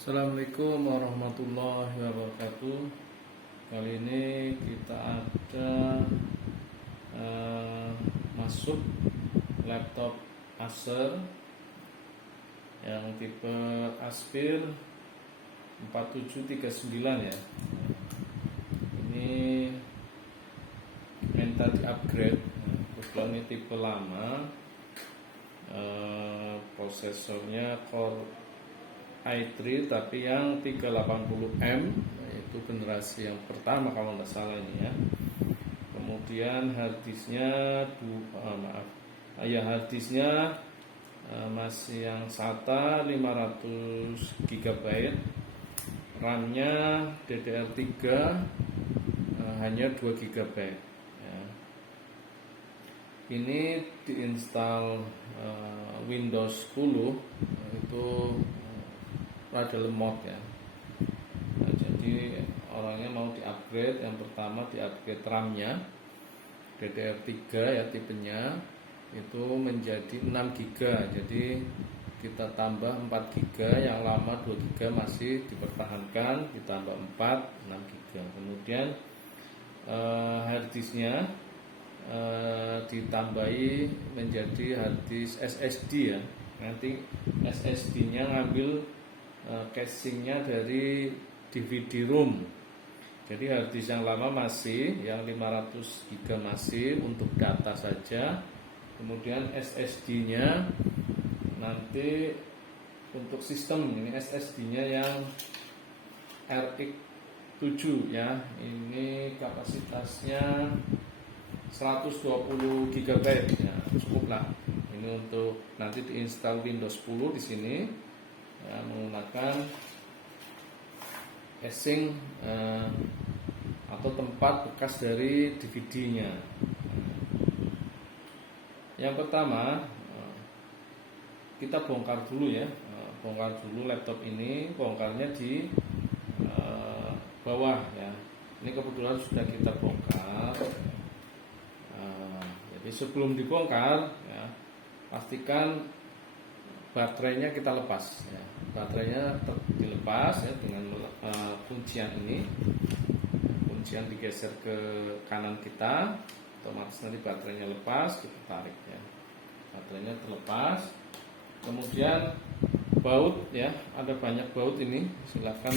Assalamualaikum warahmatullahi wabarakatuh. Kali ini kita ada masuk laptop Acer yang tipe Aspir 4739 ya. Ini minta di upgrade. Kebetulan ini tipe lama. Prosesornya Core i3 tapi yang 380M, yaitu generasi yang pertama kalau nggak salah ini ya. Kemudian harddisknya harddisknya masih yang SATA 500 GB, RAM-nya DDR3 hanya 2 GB ya. Ini diinstal Windows 10 itu rada lemot ya. Nah, jadi orangnya mau di-upgrade, yang pertama di-upgrade RAM-nya DDR3 ya tipenya itu menjadi 6 GB. Jadi kita tambah 4 GB, yang lama 2 GB masih dipertahankan, ditambah 4 6 GB. Kemudian harddisknya ditambahi menjadi harddisk SSD ya. Nanti SSD-nya ngambil casingnya dari DVD room. Jadi harddisk yang lama masih, yang 500 GB masih untuk data saja. Kemudian SSD-nya nanti untuk sistem, ini SSD-nya yang RX 7 ya. Ini kapasitasnya 120 GB ya, cukup lah. Ini untuk nanti diinstal Windows 10 di sini. Ya, menggunakan casing atau tempat bekas dari DVD-nya. Yang pertama kita bongkar dulu ya, bongkar dulu laptop ini, bongkarnya di bawah ya. Ini kebetulan sudah kita bongkar. Jadi sebelum dibongkar ya, pastikan baterainya kita lepas ya. Baterainya dilepas ya dengan kuncian ini. Kuncian digeser ke kanan kita, otomatis nanti baterainya lepas, kita tarik ya. Baterainya terlepas. Kemudian baut ya, ada banyak baut ini, silakan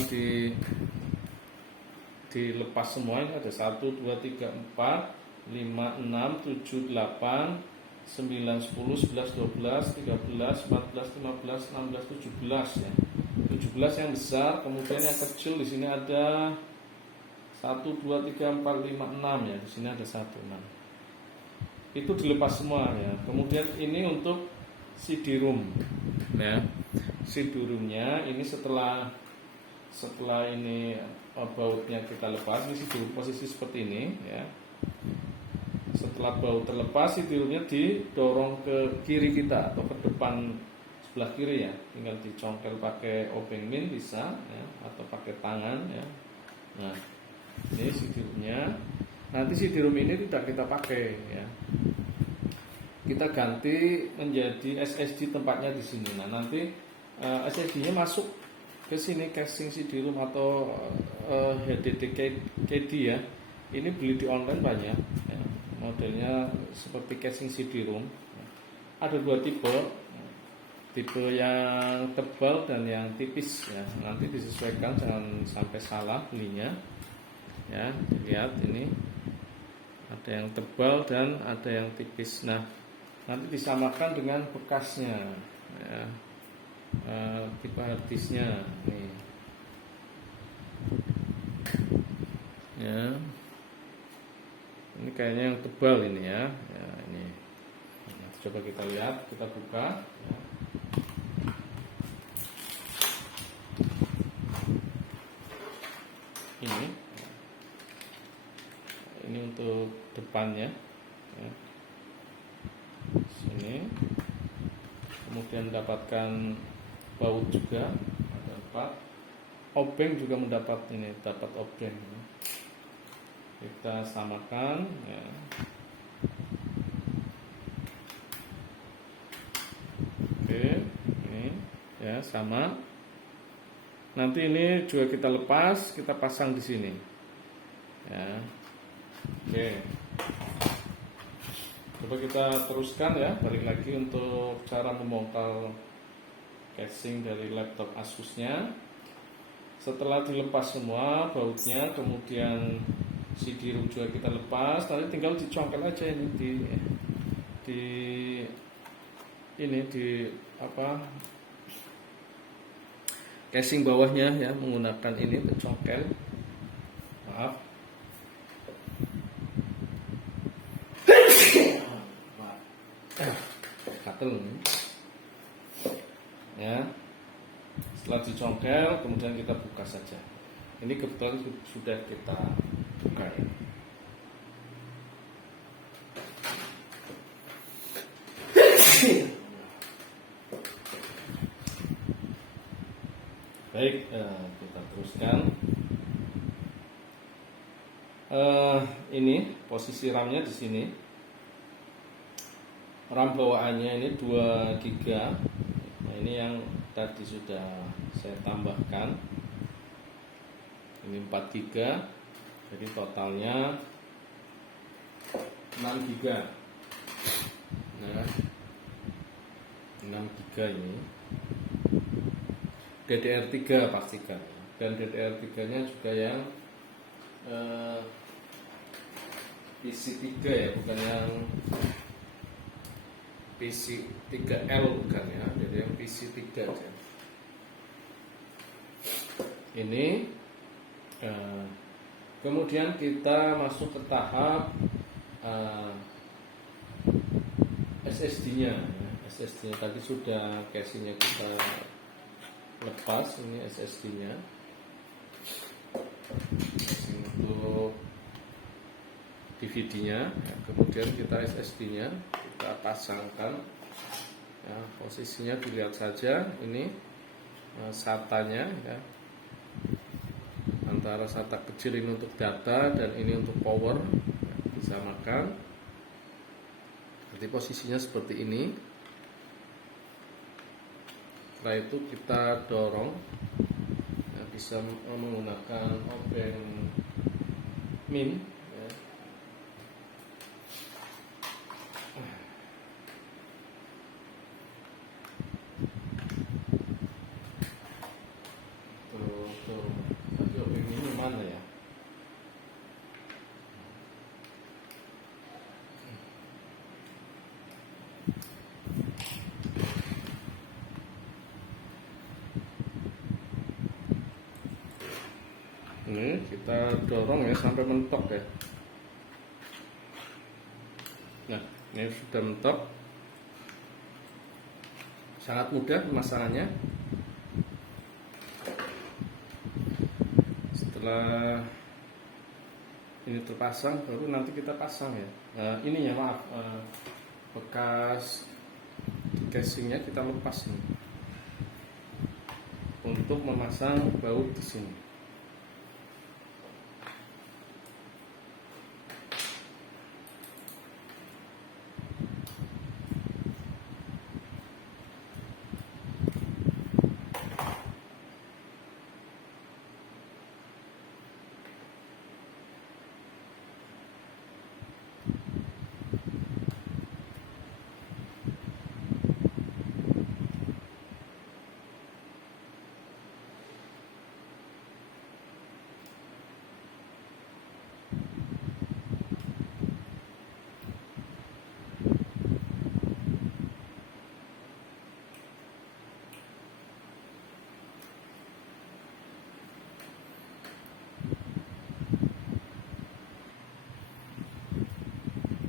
dilepas semua. Ini ada 1 2 3 4 5 6 7 8 9, 10, 11, 12, 13, 14, 15, 16, 17 ya. 17 yang besar, kemudian yang kecil di sini ada 1 2 3 4 5 6 ya. Di sini ada 1 6. Itu dilepas semua ya. Kemudian ini untuk CD-ROM ya. CD-ROM-nya ini setelah ini bautnya kita lepas, ini CD-ROM posisi seperti ini ya. Setelah baut terlepas, CD-ROM-nya didorong ke kiri kita atau ke depan sebelah kiri ya. Tinggal dicongkel pakai obeng min bisa ya, atau pakai tangan ya. Nah, ini CD-ROM-nya. Nanti CD-ROM ini tidak kita pakai ya. Kita ganti menjadi SSD, tempatnya di sini. Nah, nanti SSD-nya masuk ke sini, casing CD-ROM atau HDD KD ya. Ini beli di online banyak ya. Modelnya seperti casing CD-ROM. Ada 2 tipe yang tebal dan yang tipis ya. Nanti disesuaikan, jangan sampai salah belinya ya. Lihat ini ada yang tebal dan ada yang tipis. Nah, nanti disamakan dengan bekasnya ya. Tipe harddisknya nih ya. Ini kayaknya yang tebal ini ya. Ya ini. Nah, coba kita lihat, kita buka. Ya. Ini untuk depannya. Ya. Sini. Kemudian mendapatkan baut juga, ada 4. Obeng juga mendapat ini, dapat obeng. Kita samakan ya. Oke, ini ya sama. Nanti ini juga kita lepas, kita pasang di sini. Ya. Oke. Coba kita teruskan ya, balik lagi untuk cara membongkar casing dari laptop Asusnya. Setelah dilepas semua bautnya, kemudian CD-ROM juga kita lepas, nanti tinggal dicongkel aja ini di casing bawahnya ya, menggunakan ini congkel. Maaf. Katel ya. Setelah dicongkel kemudian kita buka saja. Ini kebetulan sudah kita buka ya. Baik, kita teruskan. Ini posisi RAM-nya di sini. RAM bawaannya ini 2 GB. Nah, ini yang tadi sudah saya tambahkan. Ini 4 GB. Jadi totalnya 6 GB. Nah, 6 GB ini. DDR3 pastikan. Dan DDR3-nya juga yang PC3 ya, bukan yang PC3L bukan ya, jadi yang PC3 aja. Ini kemudian kita masuk ke tahap SSD-nya. SSD-nya tadi sudah casingnya kita lepas, ini SSD-nya. Untuk DVD-nya, ya, kemudian kita SSD-nya kita pasangkan. Ya, posisinya dilihat saja, ini SATA-nya ya. Antara SATA kecil ini untuk data dan ini untuk power, ya, disamakan. Jadi posisinya seperti ini. Setelah itu kita dorong, ya, bisa menggunakan obeng min ya. Tuh, tapi obeng min mana ya? Ini kita dorong ya sampai mentok ya. Nah, ini sudah mentok. Sangat mudah pemasangannya. Setelah ini terpasang, baru nanti kita pasang ya. Ininya maaf, bekas casingnya kita lepas nih untuk memasang baut di sini.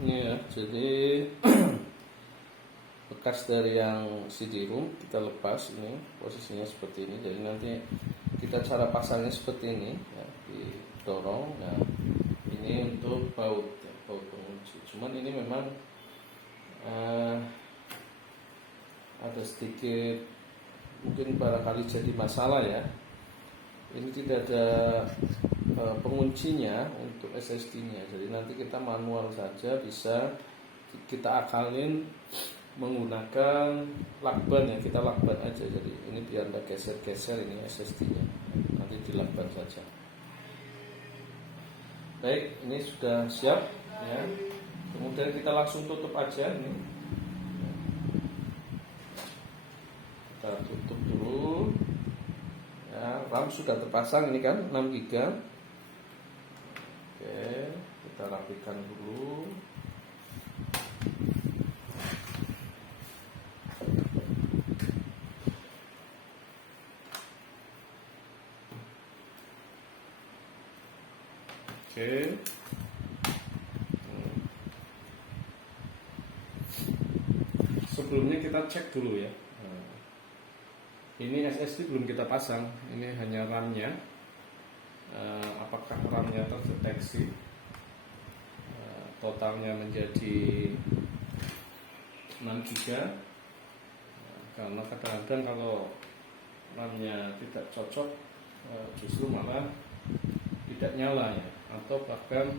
Ini ya, jadi bekas dari yang CD-ROM kita lepas, ini posisinya seperti ini. Jadi nanti kita cara pasangnya seperti ini ya, didorong. Nah, ini untuk baut ya, baut pengunci. Cuman ini memang ada sedikit mungkin barangkali jadi masalah ya. Ini tidak ada penguncinya untuk SSD-nya. Jadi nanti kita manual saja, bisa kita akalin menggunakan lakban ya, kita lakban aja, jadi ini biar tidak geser-geser ini SSD-nya, nanti dilakban saja. Baik, ini sudah siap ya. Kemudian kita langsung tutup aja ini. Kita tutup dulu. Ya, RAM sudah terpasang ini kan 6 GB. Oke, kita rapikan dulu. Oke. Sebelumnya kita cek dulu ya. Ini SSD belum kita pasang, ini hanya RAM-nya. Apakah RAM-nya terdeteksi? Totalnya menjadi 6 GB. Karena kadang-kadang kalau RAM-nya tidak cocok, justru malah tidak nyala ya, atau bahkan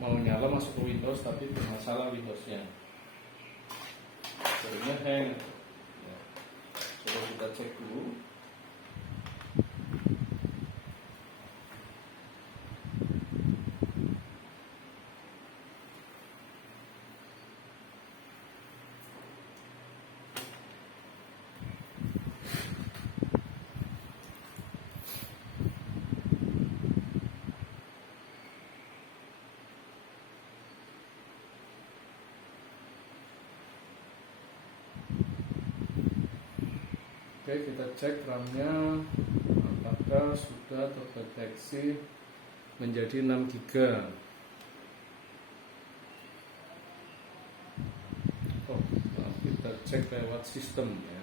mau nyala masuk ke Windows tapi bermasalah Windows-nya, sebenarnya hang ya. Coba kita cek dulu. Oke, kita cek RAM-nya apakah sudah terdeteksi menjadi 6 GB. Oh, kita cek lewat sistem ya.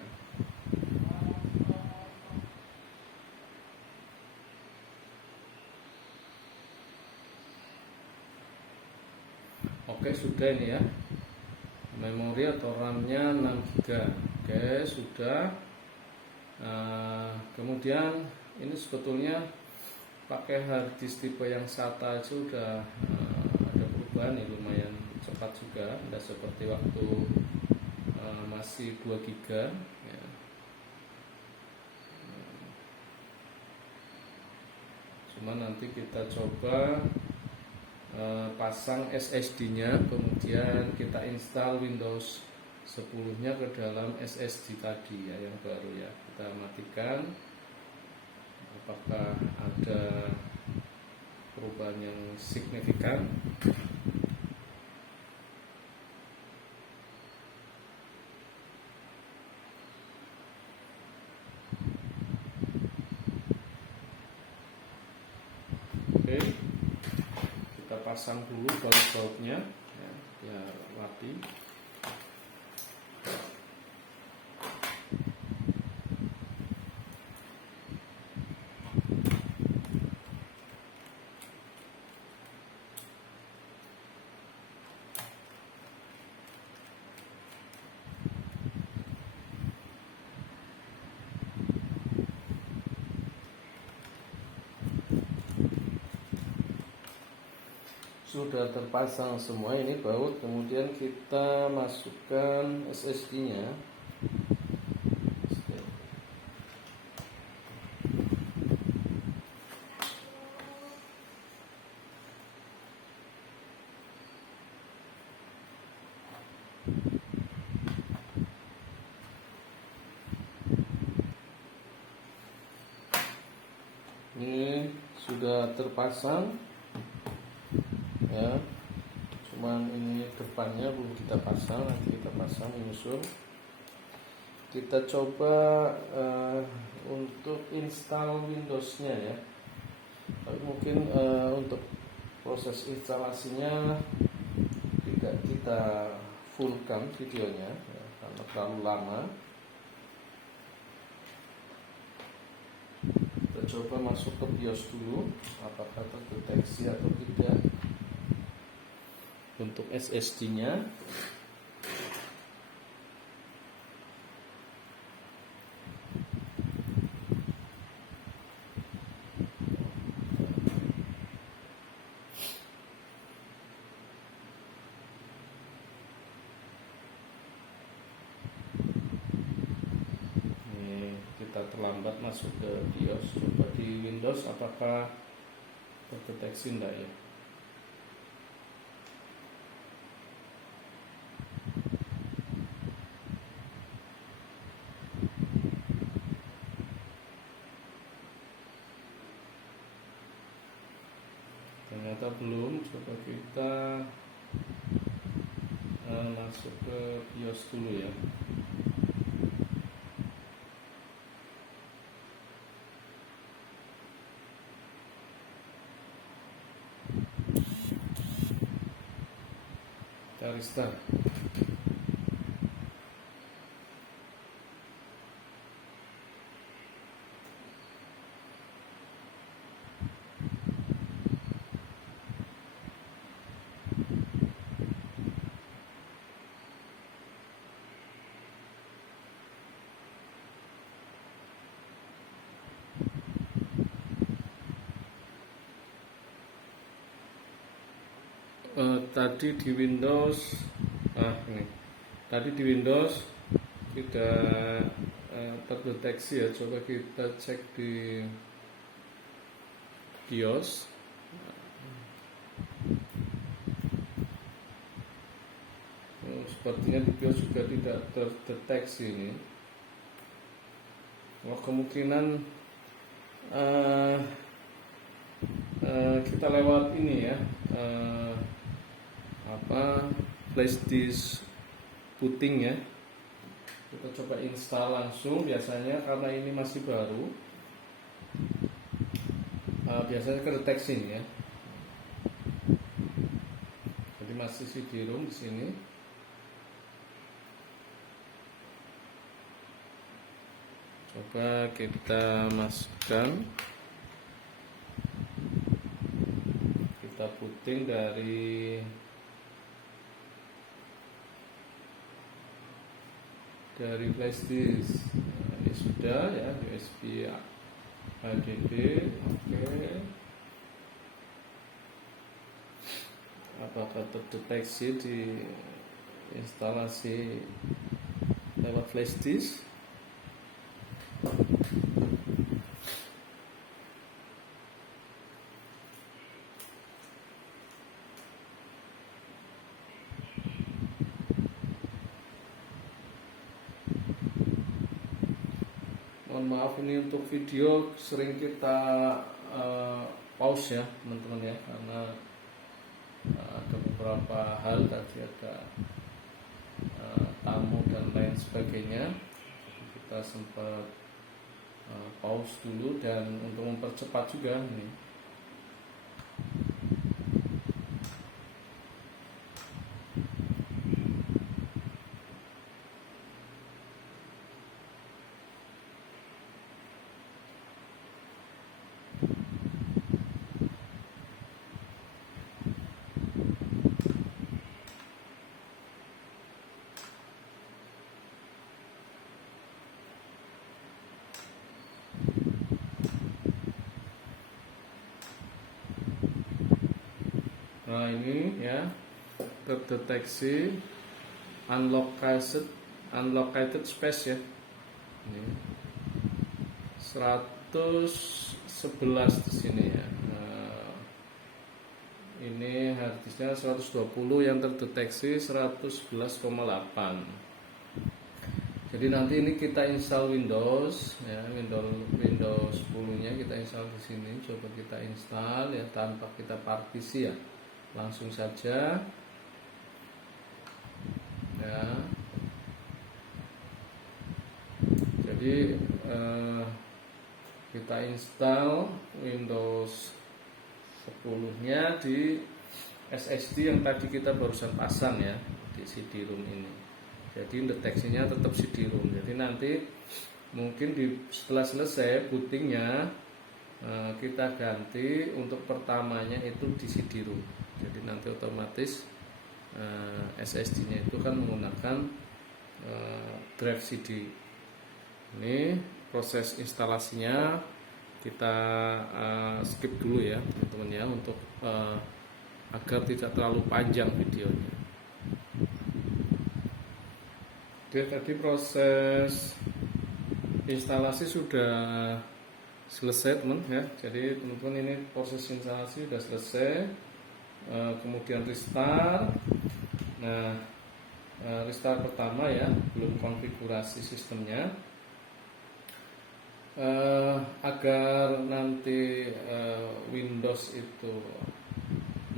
Oke, sudah ini ya. Memori atau RAM-nya 6 GB. Oke, sudah. Kemudian ini sebetulnya pakai hard disk tipe yang SATA aja udah ada perubahan nih, lumayan cepat juga, tidak seperti waktu masih 2 GB ya. Cuma nanti kita coba pasang SSD-nya, kemudian kita install Windows 10-nya ke dalam SSD tadi ya, yang baru ya. Kita matikan, apakah ada perubahan yang signifikan. Oke, kita pasang dulu baut-bautnya ya, biar rapi. Sudah terpasang semua ini baut, kemudian kita masukkan SSD-nya. Ini sudah terpasang ya, cuman ini depannya belum kita pasang, nanti kita pasang menyusul. Kita coba untuk install Windows-nya ya, tapi mungkin untuk proses instalasinya tidak kita fullkan videonya ya, karena terlalu lama. Kita coba masuk ke BIOS dulu, apakah terdeteksi atau tidak untuk SSD-nya. terlambat masuk ke BIOS. Coba di Windows apakah terdeteksi enggak ya. Ternyata belum. Coba kita masuk ke BIOS dulu ya. Kita restart. Tadi di Windows tadi di Windows tidak terdeteksi ya. Coba kita cek di BIOS. Sepertinya di BIOS juga tidak terdeteksi ini. Kemungkinan kita lewat ini ya, flash disk booting ya. Kita coba install langsung. Biasanya karena ini masih baru, biasanya kedeteksi ini ya. Jadi masih CD-ROM di sini. Coba kita masukkan, kita booting dari flash disk. Ini sudah ya, USB HDD. Oke. Apakah terdeteksi di instalasi lewat flash disk? Mohon maaf, ini untuk video sering kita pause ya teman-teman ya, karena ada beberapa hal, tadi ada tamu dan lain sebagainya. Kita sempat pause dulu, dan untuk mempercepat juga nih. Nah ini ya, terdeteksi unallocated space ya. Ini 111 di sini ya. Nah, ini harddisknya 120, yang terdeteksi 111,8. Jadi nanti ini kita install Windows ya, Windows 10-nya kita install di sini. Coba kita install ya, tanpa kita partisi ya, langsung saja ya. Jadi kita install Windows 10-nya di SSD yang tadi kita barusan pasang ya, di CD-ROM ini. Jadi deteksinya tetap CD-ROM. Jadi nanti mungkin setelah selesai bootingnya, kita ganti untuk pertamanya itu di CD-ROM. Jadi nanti otomatis SSD-nya itu kan menggunakan drive CD. Ini proses instalasinya kita skip dulu ya teman-teman ya, untuk agar tidak terlalu panjang videonya. Oke, tadi proses instalasi sudah selesai teman ya. Jadi teman-teman ini proses instalasi sudah selesai. Kemudian restart. Nah, restart pertama ya, belum konfigurasi sistemnya. Agar nanti Windows itu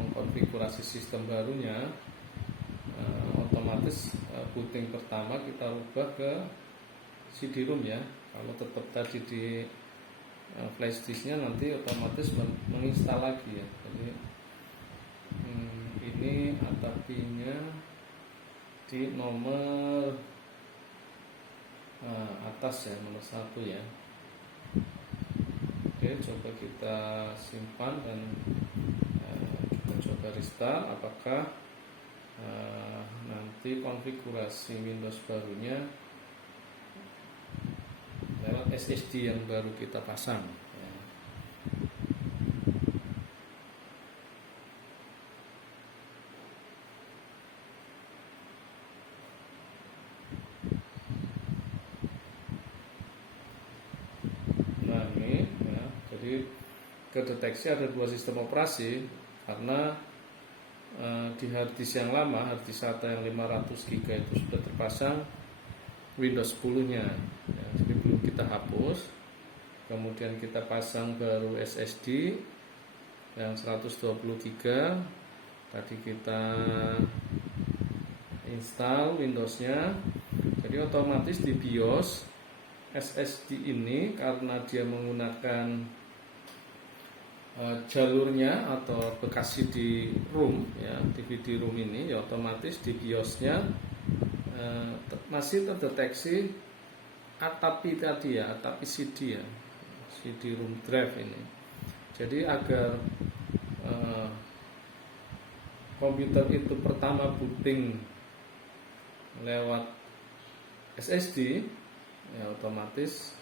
mengkonfigurasi sistem barunya, otomatis booting pertama kita ubah ke CD-ROM ya. Kalau tetap tadi di flash disknya, nanti otomatis menginstal lagi ya. Jadi ini ATAPI-nya di nomor atas ya, nomor 1 ya. Oke, coba kita simpan dan kita coba restart. Apakah nanti konfigurasi Windows barunya lewat SSD yang baru kita pasang ya. Nah ini ya, jadi kedeteksi ada 2 sistem operasi karena di harddisk yang lama, harddisk SATA yang 500 GB itu sudah terpasang Windows 10-nya ya, jadi belum kita hapus. Kemudian kita pasang baru SSD yang 120 GB. Tadi kita install Windows-nya. Jadi otomatis di BIOS SSD ini karena dia menggunakan jalurnya atau bekas CD-ROM ya, DVD-ROM ini ya, otomatis di BIOS-nya masih terdeteksi ATAPI tadi ya, ATAPI CD ya, CD-ROM drive ini. Jadi agar komputer itu pertama booting lewat SSD ya, otomatis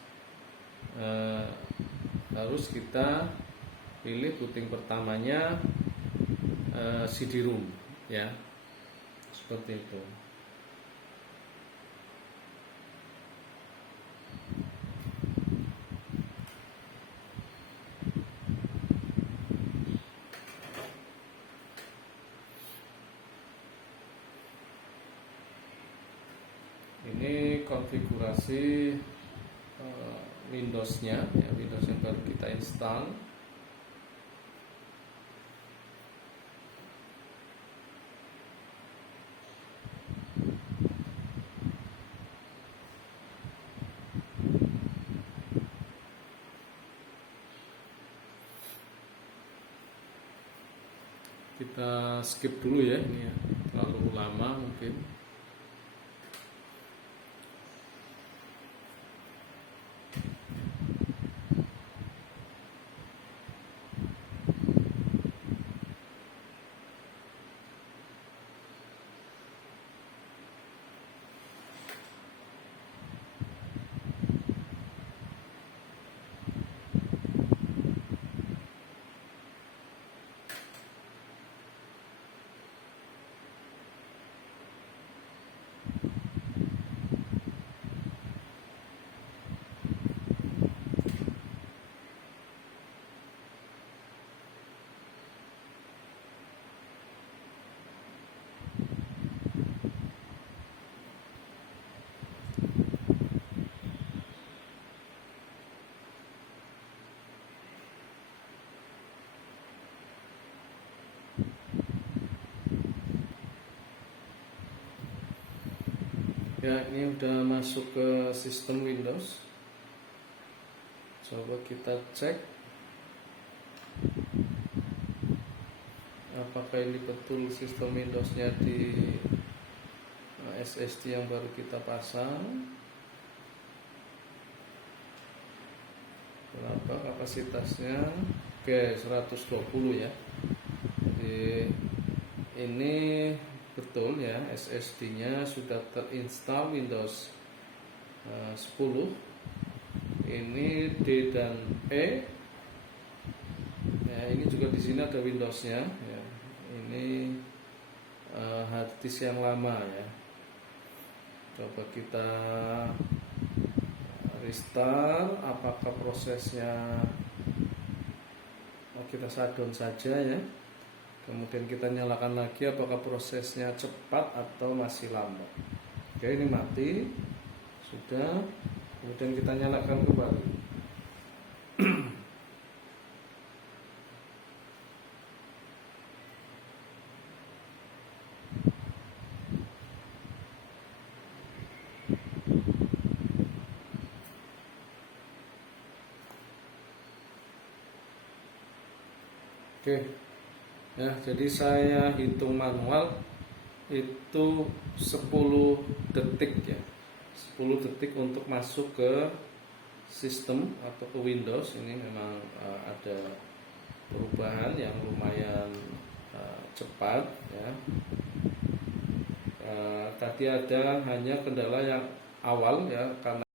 harus kita pilih booting pertamanya CD-ROM ya, seperti itu. Ini konfigurasi Windows-nya ya, Windows yang baru kita install. Kita skip dulu ya, ini ya, terlalu lama mungkin. Ya, ini udah masuk ke sistem Windows. Coba kita cek apakah ini betul sistem Windows-nya di SSD yang baru kita pasang. Berapa kapasitasnya? Oke, 120 ya. Jadi ini betul ya, SSD-nya sudah terinstall Windows 10. Ini D dan E. Ya, ini juga di sini ada Windows-nya ya. Ini harddisk yang lama ya. Coba kita restart. Apakah prosesnya kita shutdown saja ya, kemudian kita nyalakan lagi, apakah prosesnya cepat atau masih lama. Oke, ini mati sudah, kemudian kita nyalakan kembali. Oke ya, jadi saya hitung manual itu 10 detik ya, 10 detik untuk masuk ke sistem atau ke Windows. Ini memang ada perubahan yang lumayan cepat ya. Tadi ada hanya kendala yang awal ya, karena